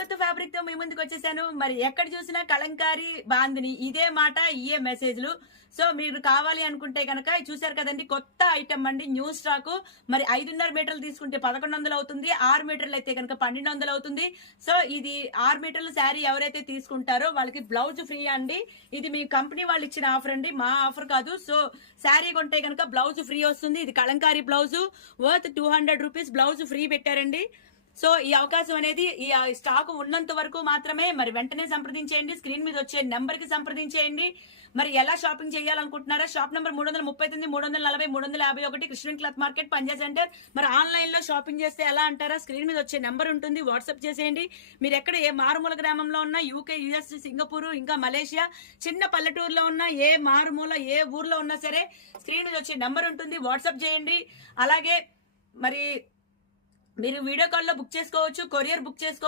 సరికొత్త ఫ్యాబ్రిక్ తో మీ ముందుకు వచ్చేసాను. మరి ఎక్కడ చూసినా కలంకారీ బాందిని ఇదే మాట ఇయే మెసేజ్లు. సో మీరు కావాలి అనుకుంటే కనుక చూసారు కదండి, కొత్త ఐటమ్ అండి, న్యూ స్టాక్. మరి 5.5 మీటర్లు తీసుకుంటే 1100 అవుతుంది, 6 మీటర్లు అయితే కనుక 1200 అవుతుంది. సో ఇది 6 మీటర్ల శారీ ఎవరైతే తీసుకుంటారో వాళ్ళకి బ్లౌజ్ ఫ్రీ అండి. ఇది మీ కంపెనీ వాళ్ళు ఇచ్చిన ఆఫర్ అండి, మా ఆఫర్ కాదు. సో శారీ కొంటే కనుక బ్లౌజ్ ఫ్రీ వస్తుంది. ఇది Kalamkari blouse worth 200 rupees blouse free పెట్టారండి. సో ఈ అవకాశం అనేది ఈ స్టాక్ ఉన్నంత వరకు మాత్రమే. మరి వెంటనే సంప్రదించేయండి, స్క్రీన్ మీద వచ్చే నెంబర్ కి సంప్రదించేయండి. మరి ఎలా షాపింగ్ చేయాలనుకుంటున్నారా? Shop number 339, 340, 351 Krishna cloth market, Panja centre. మరి ఆన్లైన్ లో షాపింగ్ చేస్తే ఎలా అంటారా? స్క్రీన్ మీద వచ్చే నెంబర్ ఉంటుంది, వాట్సాప్ చేసేయండి. మీరు ఎక్కడ ఏ మారుమూల గ్రామంలో ఉన్నా, యూకే, యుఎస్, సింగపూర్, ఇంకా మలేషియా, చిన్న పల్లెటూరులో ఉన్నా, ఏ మారుమూల ఏ ఊర్లో ఉన్నా సరే స్క్రీన్ మీద వచ్చే నెంబర్ ఉంటుంది, వాట్సాప్ చేయండి. అలాగే మరి మీరు వీడియో కాల్ లో బుక్ చేసుకోవచ్చు, కొరియర్ బుక్ చేసుకోవచ్చు.